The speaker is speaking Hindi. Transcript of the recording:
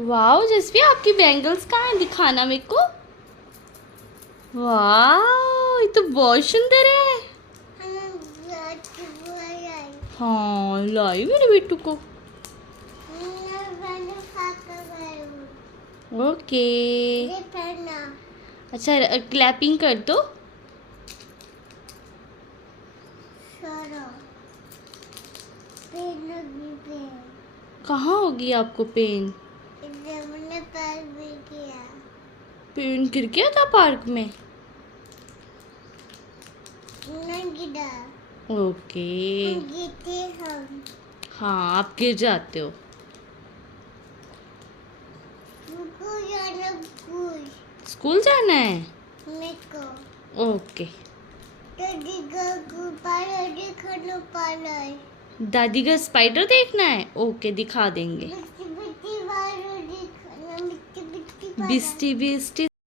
वाह जसवी, आपकी बैंगल्स कहाँ है? दिखाना मेरे को। वाह, ये तो बहुत सुंदर है। हाँ, लाई मेरे बेटू को। ओके। अच्छा, क्लैपिंग कर दो। कहाँ होगी आपको पेन? मैंने पैर भी किया। पेन गिर गया था पार्क में? नहीं गिरा। ओके। हम गिरते हम। हाँ, आप गिर जाते हो। स्कूल जाना स्कूल। स्कूल जाना है? मेरे को। ओके। दादी को पार्लर दिखाना पार्लर। दादी का स्पाइडर देखना है? ओके, दिखा देंगे। बिस्ती बिस्ती वालों दिखाना बिस्ती बिस्ती बिस्टी बिस्टी